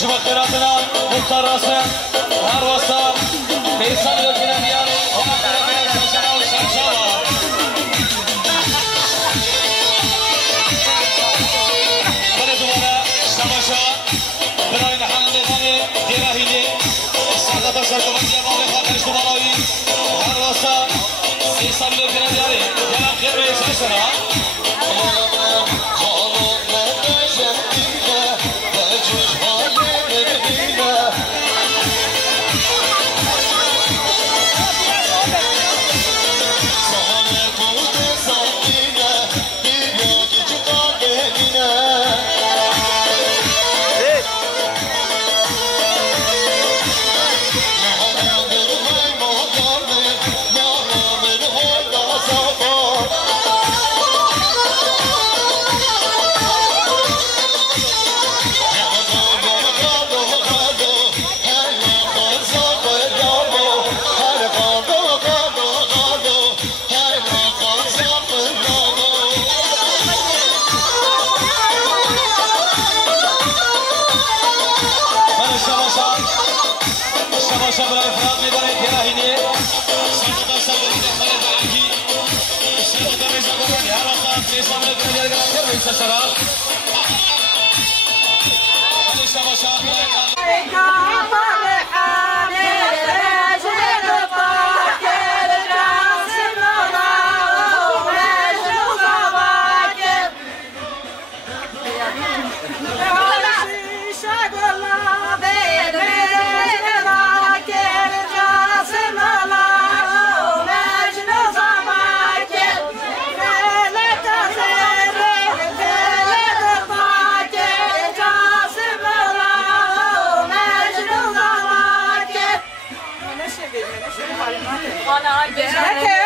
شما خیراتنا مختار راسم هر واسا پیسان یکینا میاری اما خیراتنا شمشنا و شمشاوا بله دوباره شماشا برای نحنده دانی دیراهیلی سعادت و شرکبندی باقی خاطرش دوبارایی هر واسا پیسان یکینا میاری دلم خیر به شمشنا Hey!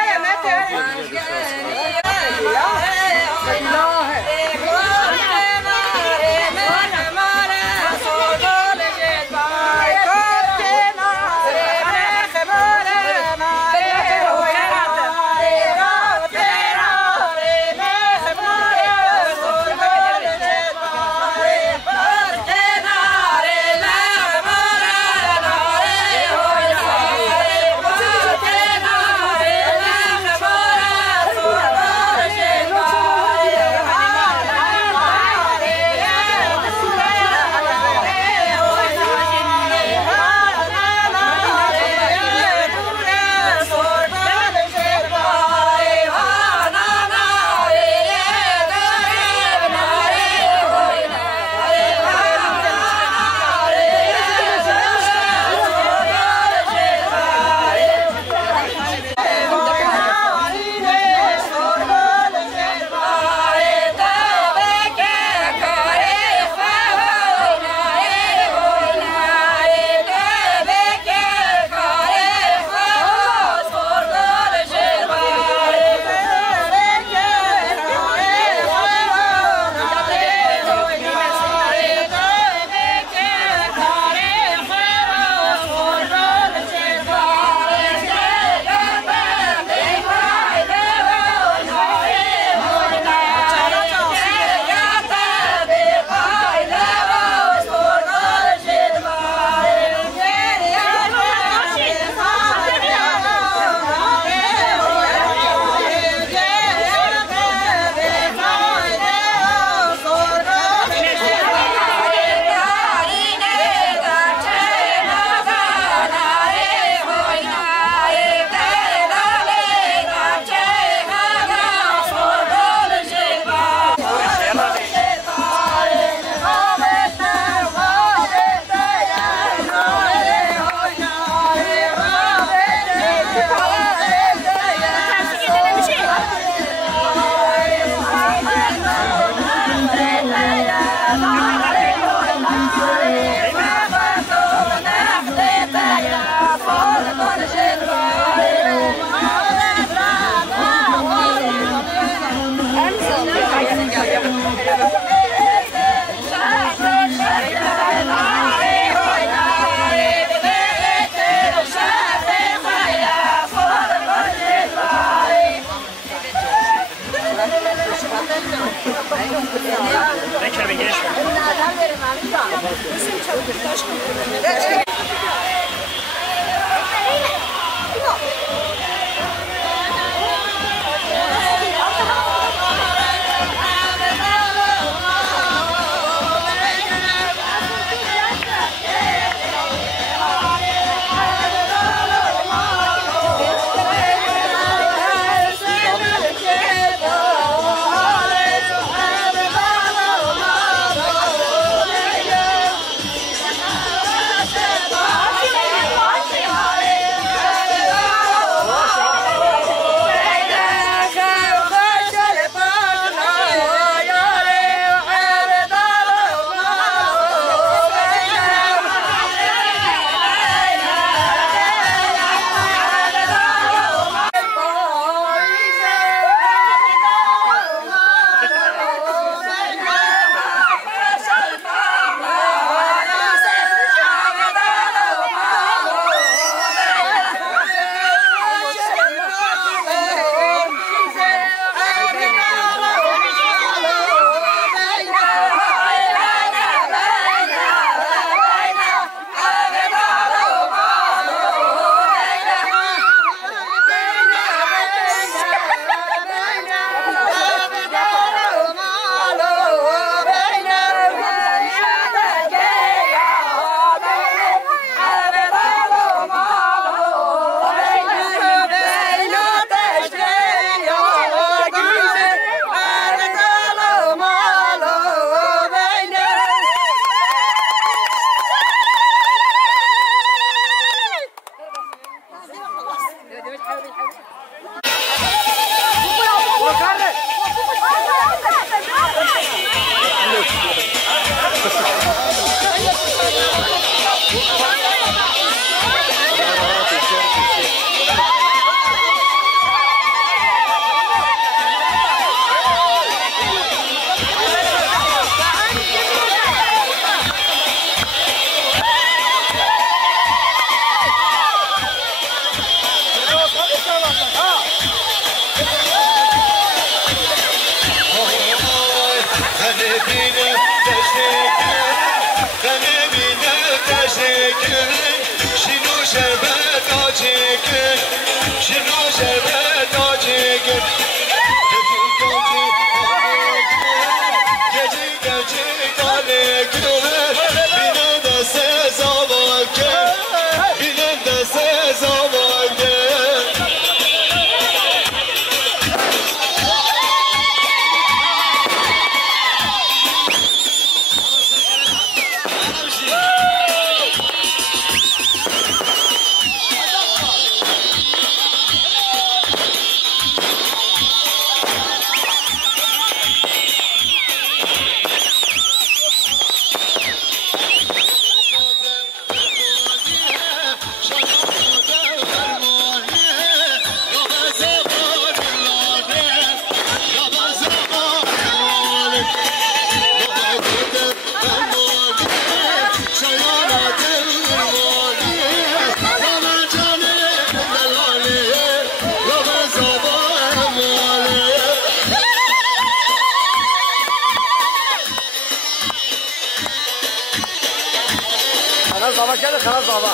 خلاص بابا كده خلاص بابا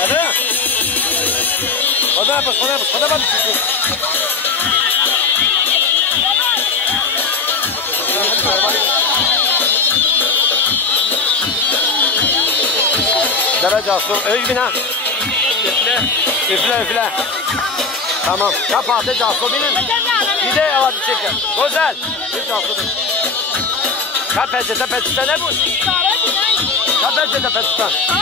هذا خذها بس خذها بس درجة صور ايش بنا üfle tamam yap hadi Cansu binin bir de hadi çekin güzel bir Cansu bin peçete ne bu? Peçete peçete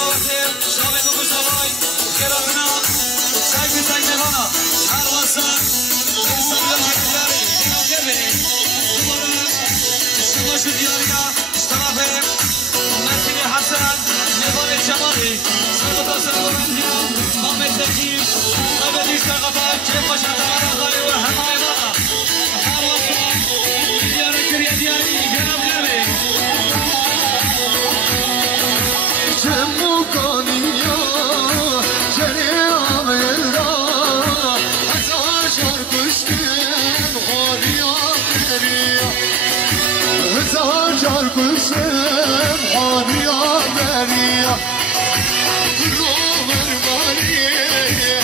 دعوتیم شامل و گوشتابای خیراتنا سعی سعی نگانا هر واسط انسانیان گردیاری دیگه گردیم دوباره شما شد دیاریا طرف نسیم حسن نگار جمالی سلطا سلطانیا محمد زکی نبودیش قطار که باشد آقای و همه ما هر واسط دیاری کریه دیاری گرم گرمی جمو کنیا جری آملا هزار شار کشتیم خاریا بریا هزار شار کشتیم خاریا بریا رومر باریه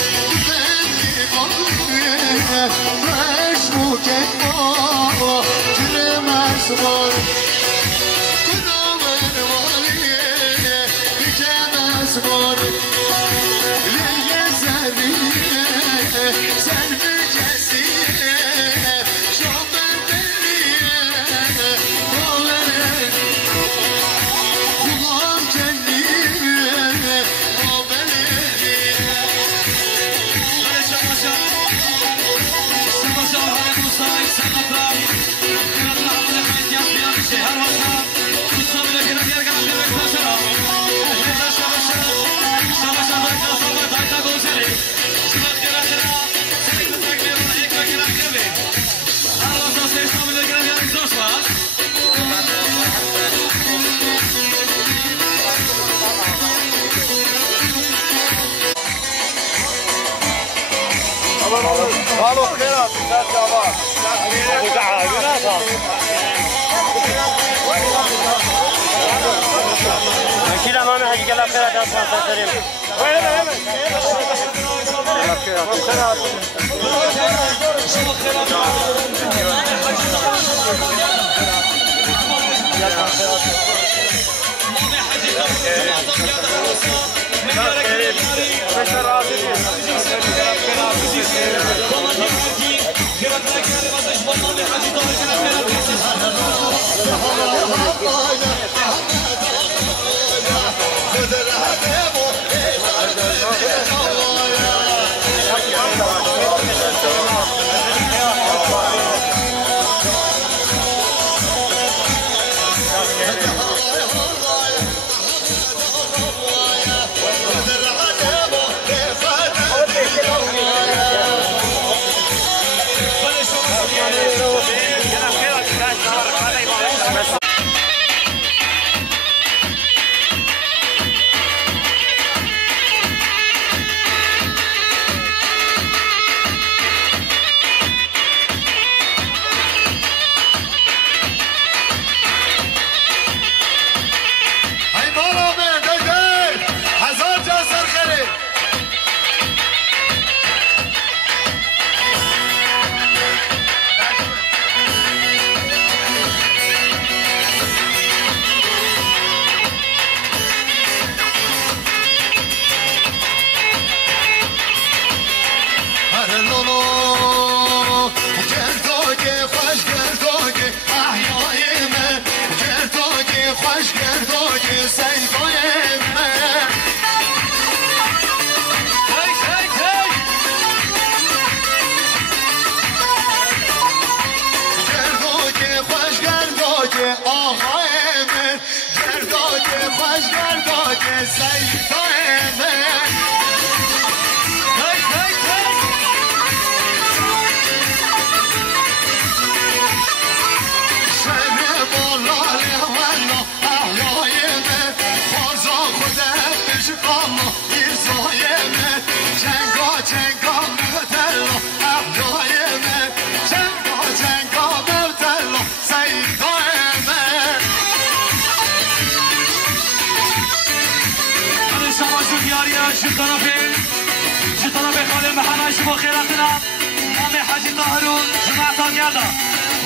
بندی باریه مشمو که ما جرم اشمار قالوا خيرات ثلاث جواب ابو دعاء بناتها كذا ما نحكي كلا خيرات اصلا تسلم وين خيرات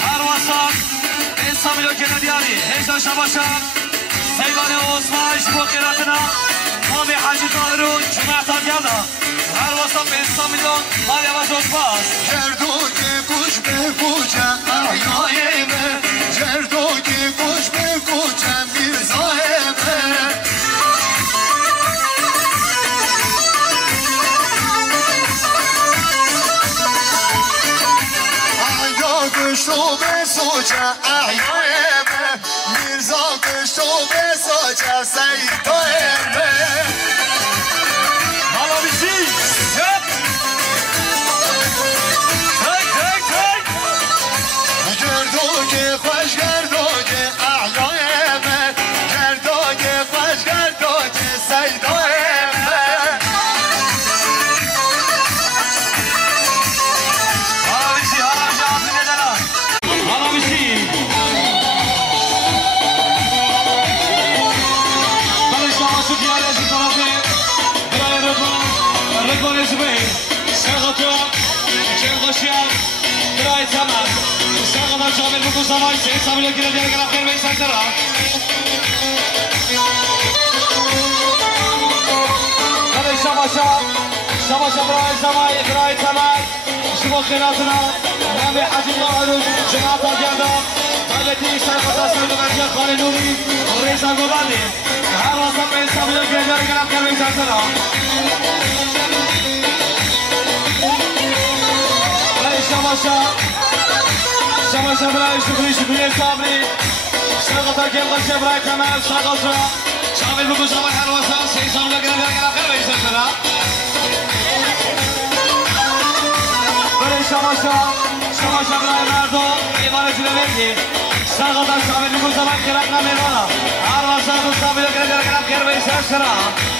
هر وسط انسان ملو کنادیاری هیچ شباشم سیگان عثمان شما خیراتنا نام حاجی طاهرون جمعتان یالا هر وسط انسان ملو مال یواز باز جردو که گوش به گوشم احیایمه جردو که گوش به گوشم میرزایمه کشتو بسوچه احیایمه میرزا کشتو بسوچه سیدایمه حالا بیشی شب گردوگه خوش گردوگه احیایمه گردوگه خوش گردوگه سیدایمه حالا بیشی آزی ندارم حالا بیشی برای شما شو بیاری از این طرفه برای رکون زبین سرغطا کم خوشیم برای تمام سرغطا شامل بکن سمای سید سامیلو گیره دیگه گرم خیر بیسر سرم برای شما برای سمای برای تمام شما خیراتنا نام حجی الله عروض جماعت آگردان طالبی سرغطا سرد مرجع خانه نوری ریزا گوبندی هر واسم به سامیلو گیره دیگه گرم خیر بیسر سرم شما برای شکری صبری سرغطا کم باشه برای تمام سرغطا شامل بگو شما هر واسه سی سال لگه خیلی بیشتر شده برای شما برای مردم ایمان جلو بگی سرغطا شامل بگو شما کرک نمیمانا هر واسه دو شامل لگه خیلی بیشتر شده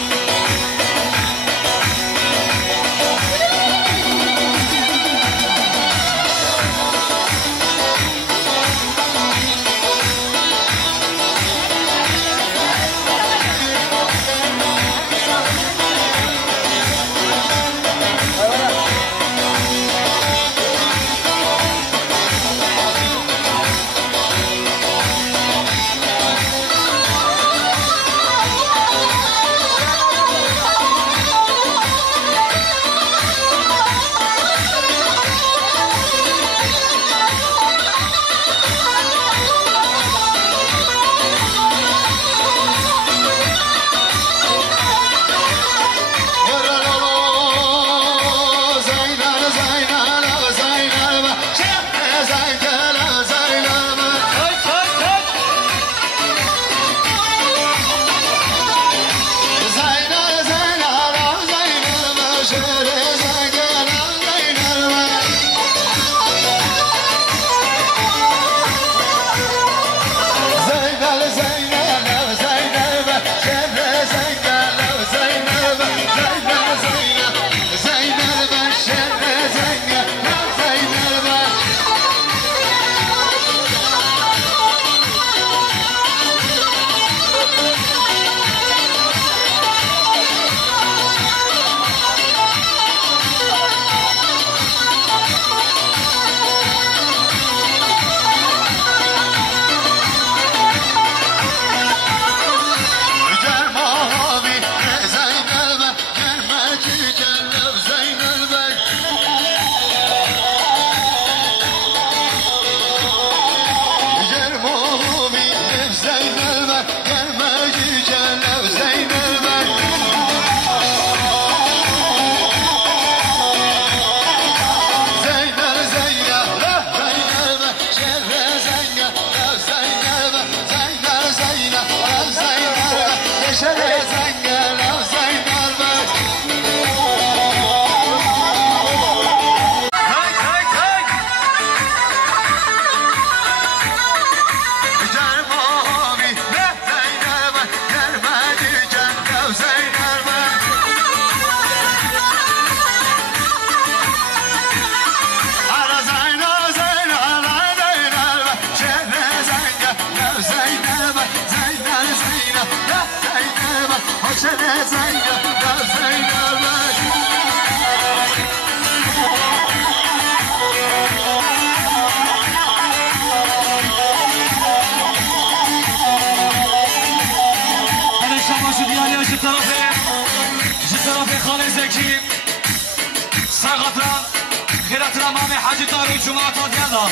حاجی داری جمعه تا دیالا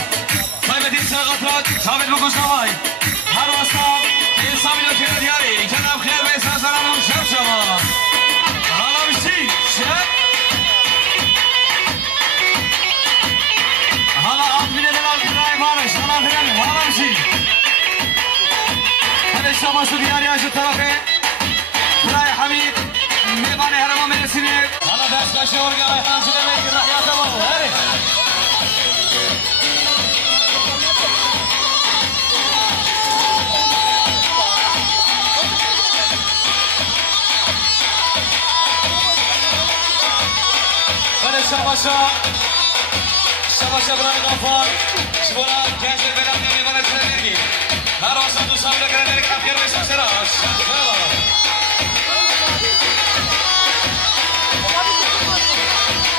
باید سرقطرات ثابت بکن سوای هر واسطه این سامیلو که دیاری کنم خیر به سر سرم شب شما حالا بیشتی شب حالا آب میده دلال برای Başka organ Ayhan Süleyman Kırnahya tamam mı? Hadi. Hadi Şabaşa Brian Afan. Şibona gençler belanları bana söyler ki. Her olsa du sabır edenleri kapyer ve saçlara.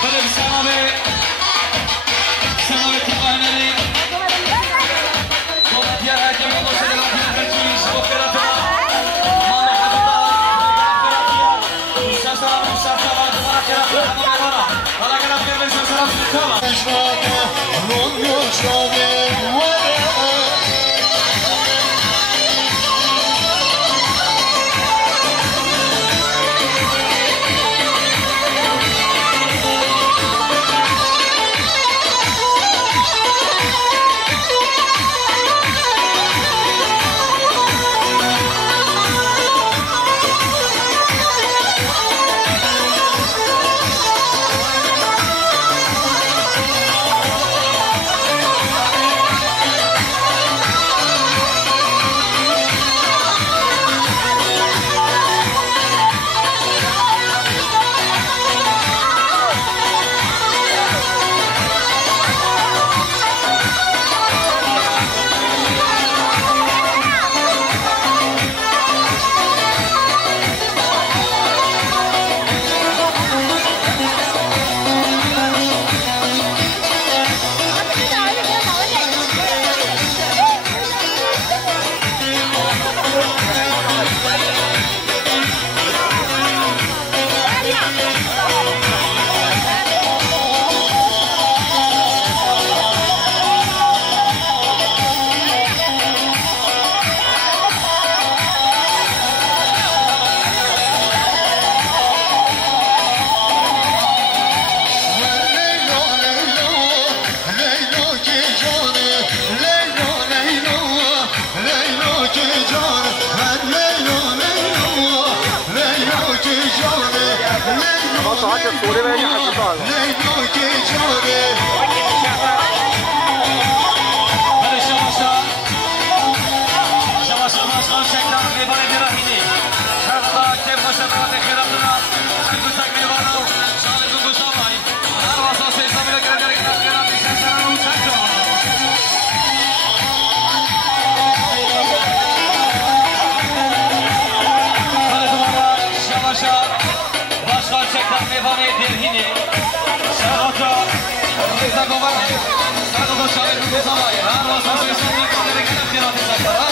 Hadi sana ve tıklanları. Kola diğer hakem olursa da diğer hakemin operatörü. Mane kadınlar. Saçlara musaflar. Bana keratı. Bana keratı ve saçlara musaflar. Sadece soru verecek hakkı var. Hadi Şabaşa başkan çekten Liban'ı dirahini. Şarkıda kem başlatma tekiratına. Sıkısak Liban'a. Şahı Guguşamay. Her vasa seysamıyla gelecek tekiratı seslerine uçakça. Hadi duvara Şabaşa. Başkan çekten Liban'ı dirahini. Şarkıda Rıza Govar'ı. Şarkıda Şahı Guguşamay. Her vasa seysamıyla gelecek tekiratı seslerine.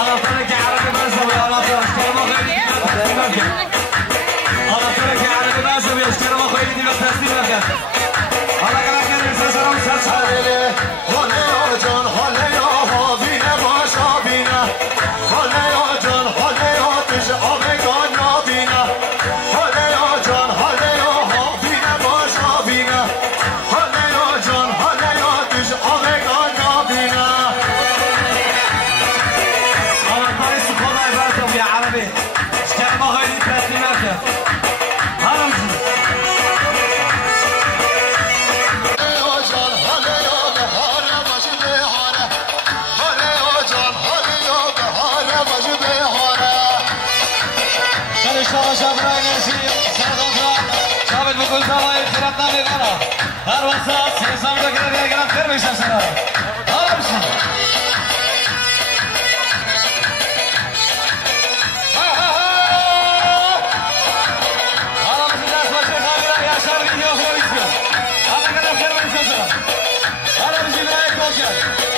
أنا ترك عربي مذهبي أنا ترك كلمة غيري أنا ترك عربي مذهبي كلمة غيري بتسليم لك أنا كنا كنا نسأل سأل هلا يا جان هلا يا هابينا ما شابينا هلا يا جان هلا يا تجعبك نابينا هلا يا جان هلا يا هابينا ما شابينا هلا يا جان هلا يا تجعبك نابينا أنا طاري سخونة عبارتهم يا عربي كلمة غيري بتسليم لك بكل زوايا خيراتنا لغانا هر وسط سيسام دكتور يا خير بيشتغل سنة هلا بسم هلا بسم ناس وجه خير يا شاري يا خير بيشتغل هلا كده خير بيشتغل هلا بسم الله يكوكل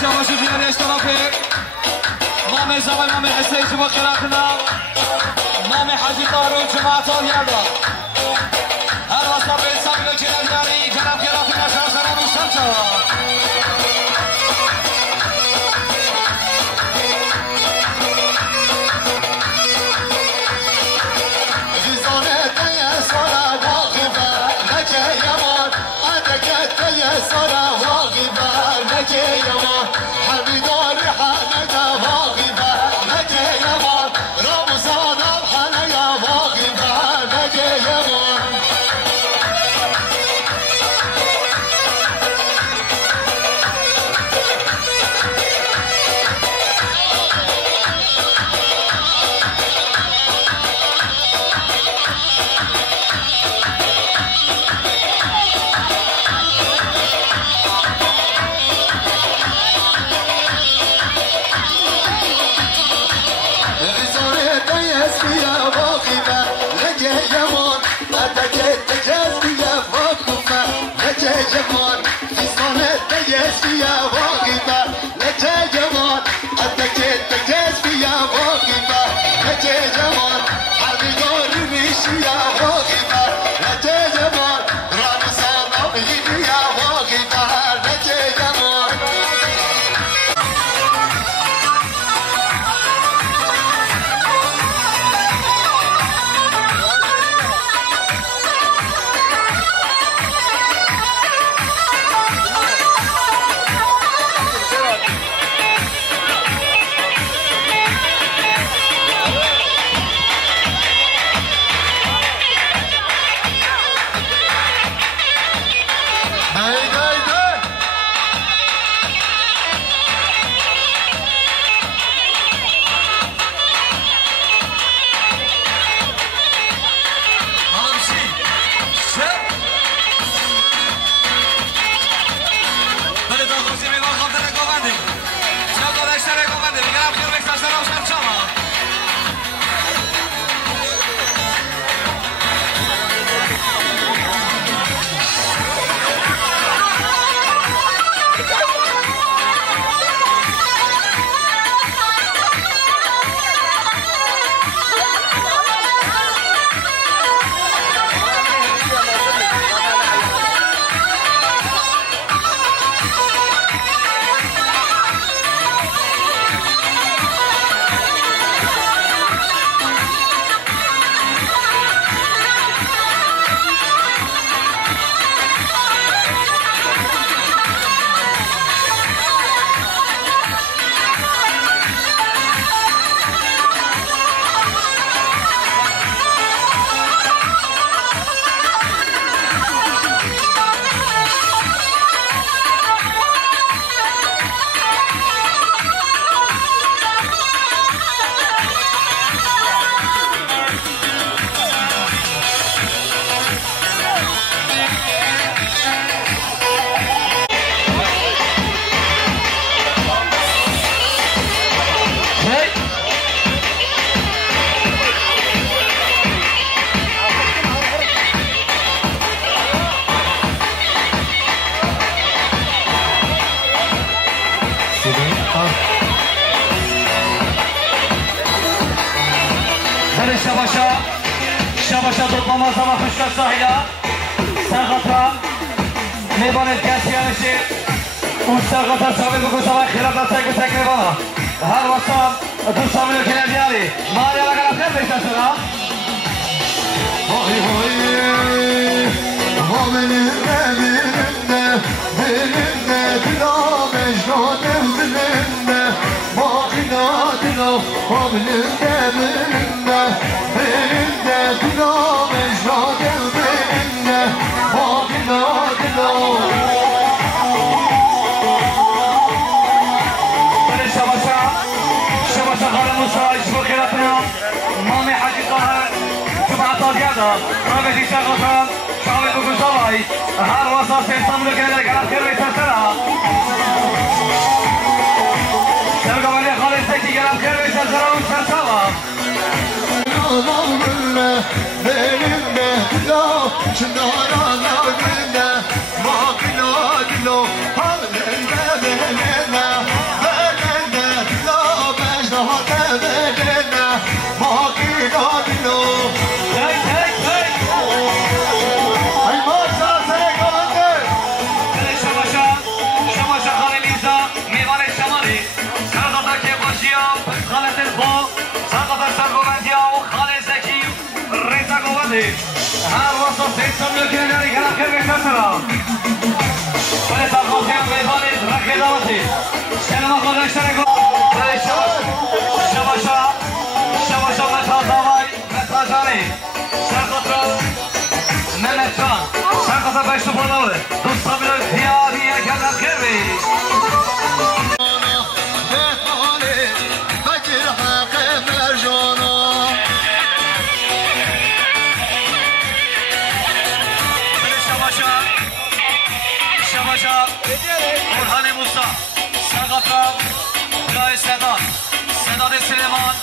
شباشو دیاری اشتراکه نام زمان نام حسین شما قراتنا نام حاجی طارون جماعت آلیادا هر واسطه به سامیلو چیلنداری جناب قراتنا شاسران و سمسا Nece بله شباشا دوتما زمان خوشکا ساحیلا سرخطا میباند کسی هنشی اون سرخطا ثابت بکن سوای خیرات دستای کتک میبانا هر واسم دوستا میلو کنه دیاری ماری اگر افکر بیشتر شده Vay vay ha belimde dila mecnunum dilimde Makina dila ha belimde dila mecnunum dilimde Makina dila بله شباشا خاله موسا اشبو خیراتنا مامی حاجی طاهر جمعه تازیادا رابطی شرقاتا شعبی بکن سوای هر واسا سیستم رو کنه گرم خیر بیتر سرا سرگاولی خالص تکی گرم خیر بیتر سرا اون سر سوا belimde dila çınara naginde Makina dila ha belimde dila هر واسه سیستم رو کنه داری گرم خیر بیشتر سرا بله تبخواسی هم بیبانید رکه دواتی سینما خودشتره گو بله شباشا متازاوای متازانی سرخطر ممتان سرخطر بشتو بانوه دوستا بیلو دیاریه گرم خیر بیشتر برهان موسا سرقطرا برای سداد سلیمان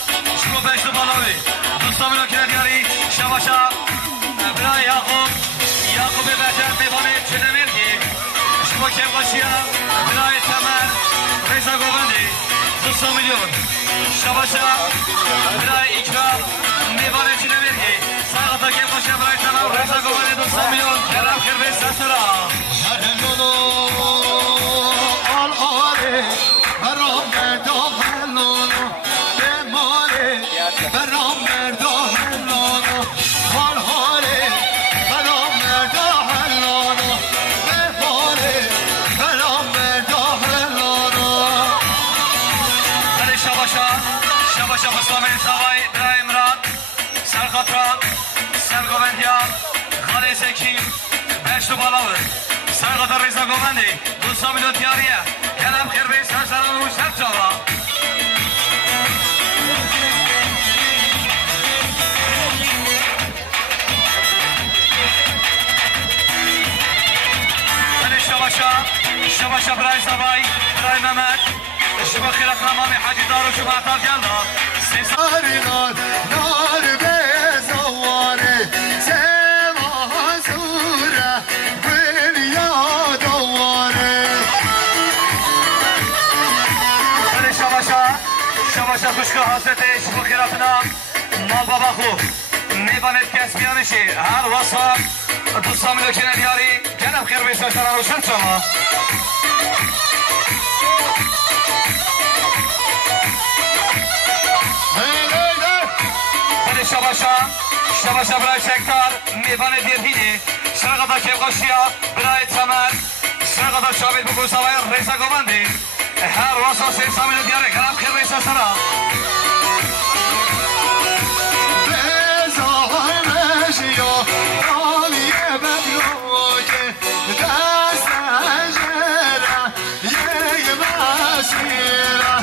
شروع بشت بالاوی دوستا میلو کنه دیاری شباشا برای یعقوب بهتر میبانه چه نمیرگی شما کم باشیا برای تمر ریزا گوبندی دوستا میلیون شباشا برای اکرام میبانه چه نمیرگی سرقطرا کم باشیا برای تمر ریزا گوبندی دوستا میلیون کرم خیر به سسرا شباشا بسلام سوای برای امراد سرخطرا سرگوبندیا خاله سکیم بشت و بالاوه سرخطر ریزا گوبندی دوستا میلو دیاریه گلم خیر به سرسران و شرط جاوا بله شباشا برای سوای برای ممد شما خیرات نمامی حاجی دارو شما عطار گلدا نار بزواره سوا زوره دنیا دواره بله شباشا خوشگاه حاصلته شما خیرات نام مال بابا خوب میباند کس بیانشی هر واسا دوستا میلو کنه دیاری گلم خیر بیشتر سران رو شد شما شباشا برای شکتار میوان دیرهینی سرقطا کبغاشیا برای تمر سرقطا شابید بکن سوای ریسا گوبندی هر واسا سیسا میلو دیاره گرم خیر ریسا سرا بزارمشیا رالیه بدلوکه دست اجره یک مسیره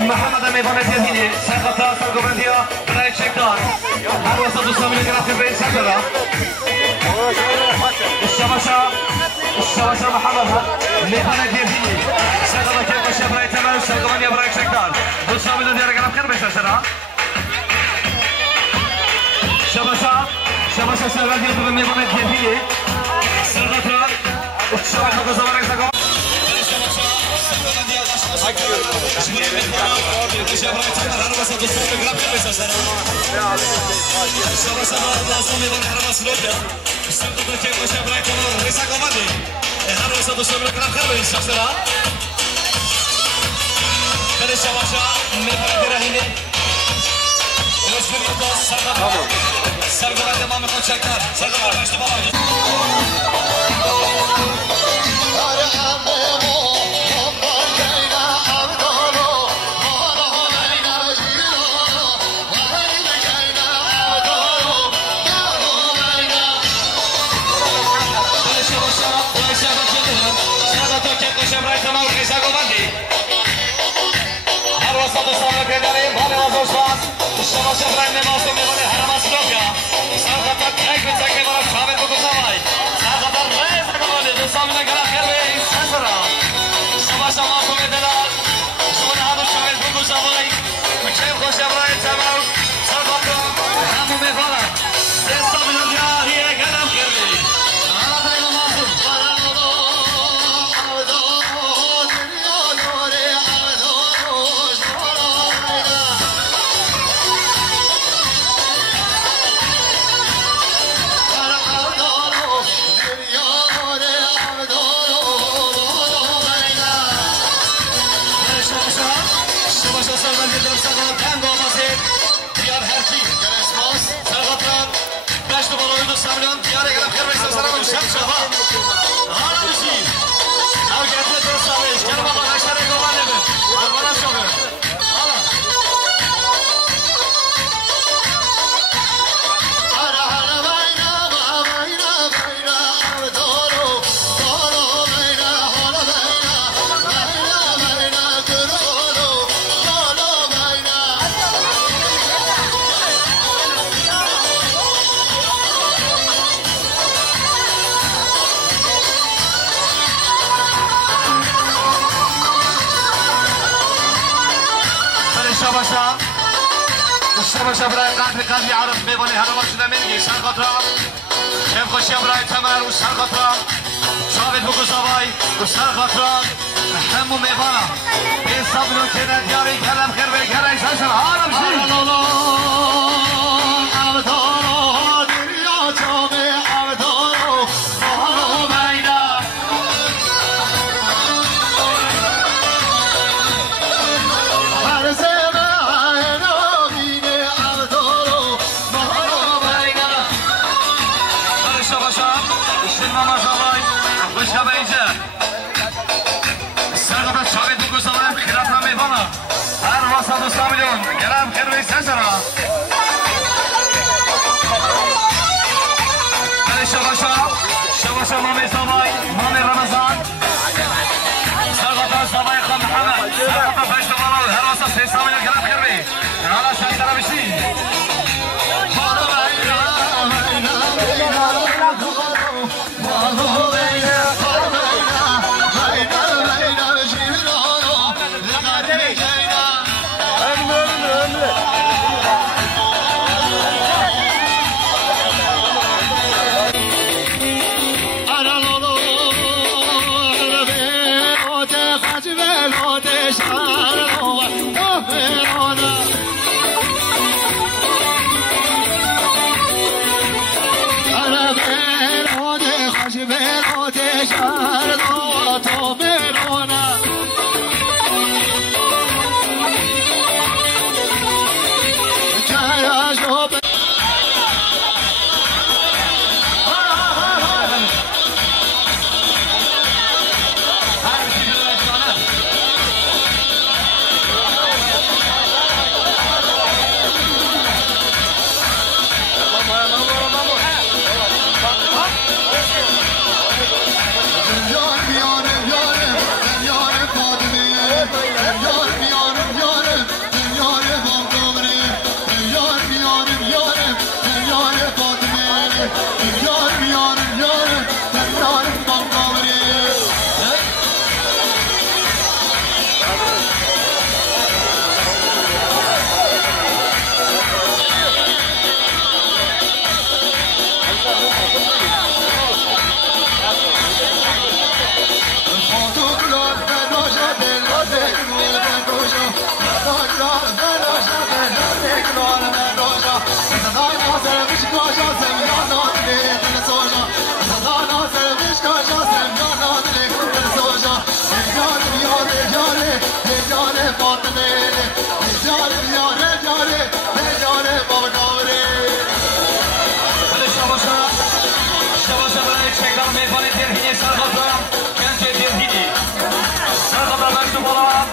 محمد میوان دیدی سرخطا سرگوبندیا برای چکدار هر وسط دوستان میگه رفتیم به این سکرا الشباشا محمد میوان دیدی سرخطا که باشه برای تمام سرگوبندیا برای چکدار دوستان میگه دیگه رفتیم به سکرا شباشا سرگوبندیا به میوان دیدی سرخطا الشباشا گذار سرگوبندیا شباشا برای قلبی عرب میبانی هر وقت شده میگی سر خاطرم شب خوشی برای تمر و سر خاطرم ثابت بگو زبای و سر خاطرم همو میبانم این سبلون که ندیاری کلم خیر بگره سرسن حالم شی شباشا مامی زبای مامی رمضان سرقطان زبای خان محمد سرقطان پشت بارال هر واسه 300 میلیون گرم خیر بی حالا چند سر بشی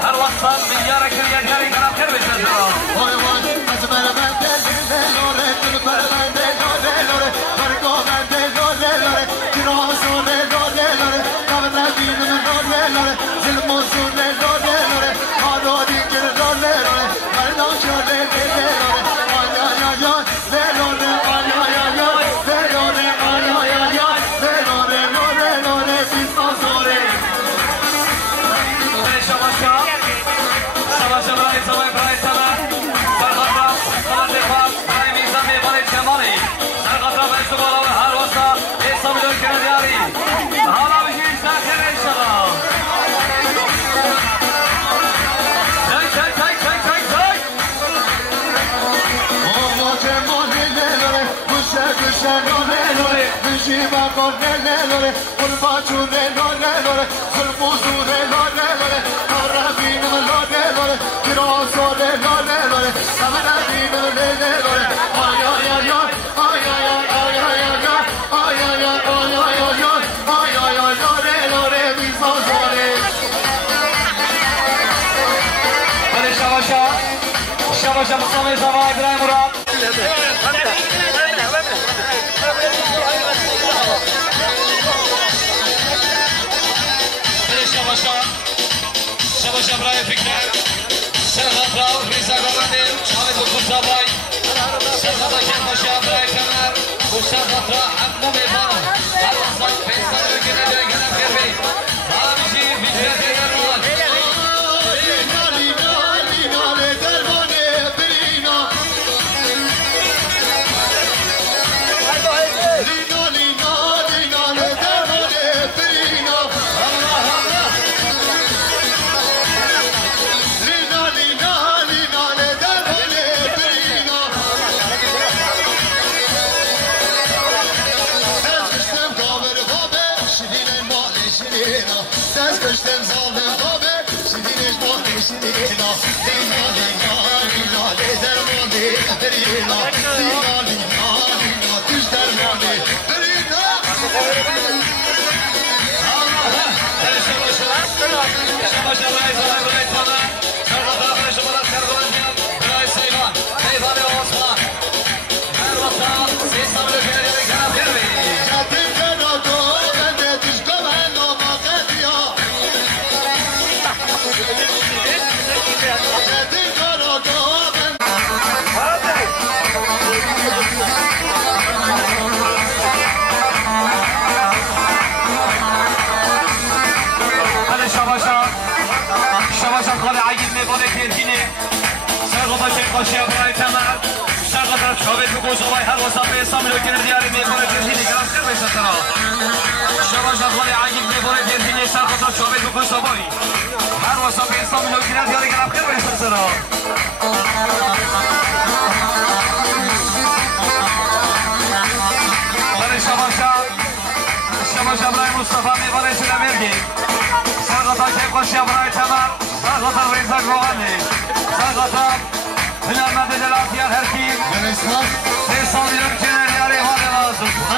هر وقت میاره که یه جایی کنم خیر بشه شباشا مصطفى زمان ابراهيم مراد شباشا ابراهيم فكر سرخط راو ريزا قراني شامل دكتور زباي سرخط شباشا ابراهيم كمر وسرخط راو حمد ميفان الوصل فيصل وكنا جاي كنا بخير هامشي بجهة الرواد شباشا برای تمر شغل شابه تو گوزوای هر وسط ساملو کنه دیاری میکنه ترتیبی گرام خیر بشه سرا شباشا خالی عجیب میکنه ترتیبی شغل شابه تو گوزوای هر وسط ساملو کنه دیاری گرام خیر بشه سرا برای شباشا برای مصطفی میکنه چرا میرگی شغل شباشا برای تمر شغل ریزا گروهانی شغل هنرمند دلاتیار هر کیم 300 میلیون کنه یاری حال لازم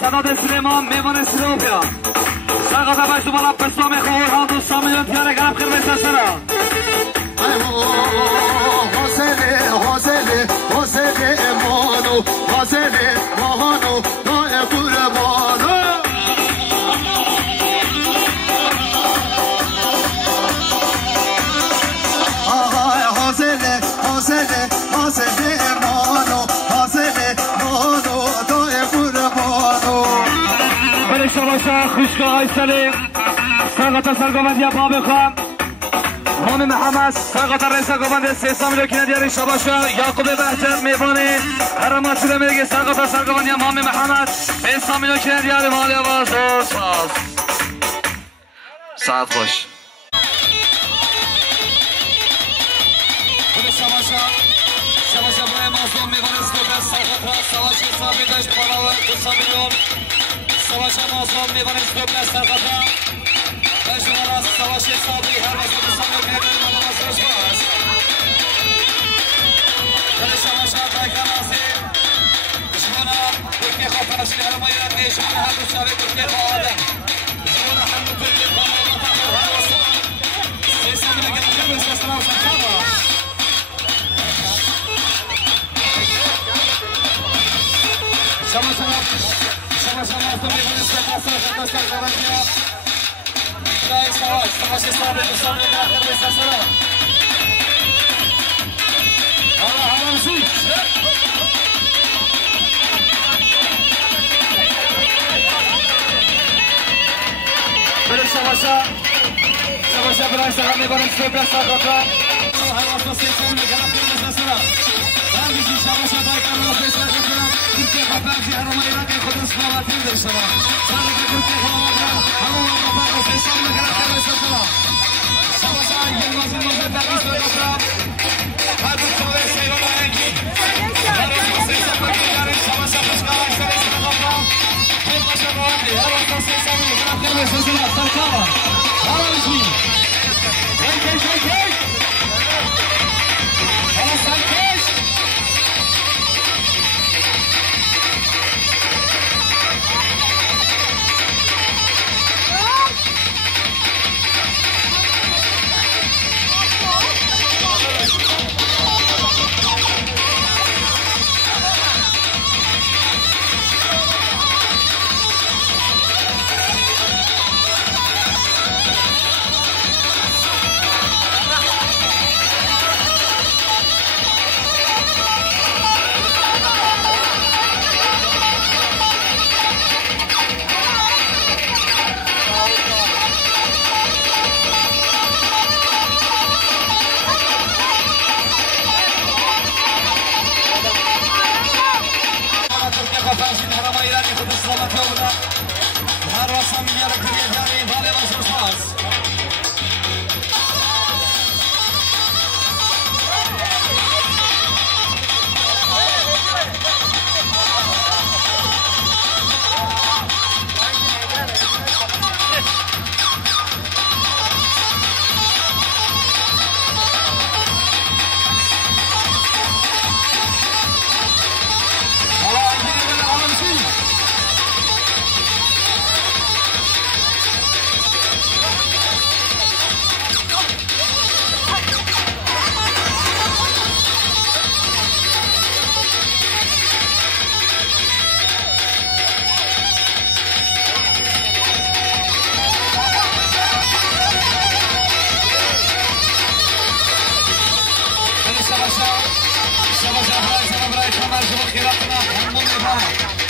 سداد سلیمان میوان سلوپیا سرقاطع بشت بالا پسام خواه هم دوستان میلیون پیاره گرم خیر بیسته سرا حسله امانو حسله ماهانو نای قربانو آقای حسله امانو حسله ماهانو نای قربانو برشتا باشا خوشگاه های سلیم سرقاطع سرگامندی باب خواهم مامی محمد ساقط رئیس گوبند 300 میلیون دیاری شباشا یعقوب بهجت میوانی حرمات شده میگه ساقط سرگوبندی مامی محمد 300 میلیون دیاری مالی آواز و ساز ساعت خوش شباشا برای مازدون میوانی سکوبه ساقط سواشی صابی داشت بالا 200 میلیون سواشا مازدون میوانی سکوبه ساقط شما از سواشی صابی هر وقت بسیار می‌کنید مال واسه شماست. ولی شما شاید باید نازیم. شما ترکیه خواهد هر مایه میشون هر دو شاید ترکیه خواهد. شما هم ترکیه خواهد و هر واسه سیستم میگه خیلی سیستم سنجابه. شما از تو می‌بینید که دست کارانیا. Dai savaş hesabı sonra bırakır mesajlara. Allah haramsın. Böyle savaşa bıraksa ne varın söyle sakata. Havasına seçimini kanatıyor mesajlara. Ben bizi savaşa baykarına mesajlara. Türkiye kapatı aramayı rakı kudüs kavatindir savaş. Sadece Türkiye kavatina hamama kapatı seçimini kanatıyor mesajlara. Savaşa yılmazın mızı takmış sakata. Her bir savaş seyrona engi. Her seçim bakımların savaşa başkalar seçimini kapatı. Bir başa bağlı. Her vakta seçimini kanatıyor mesajlara. Sakata. Haramsın. Hey. Hala sankeş. Savaşa, Savaşa, Savaşa, Savaşa, Savaşa, Savaşa, Savaşa, Savaşa, Savaşa,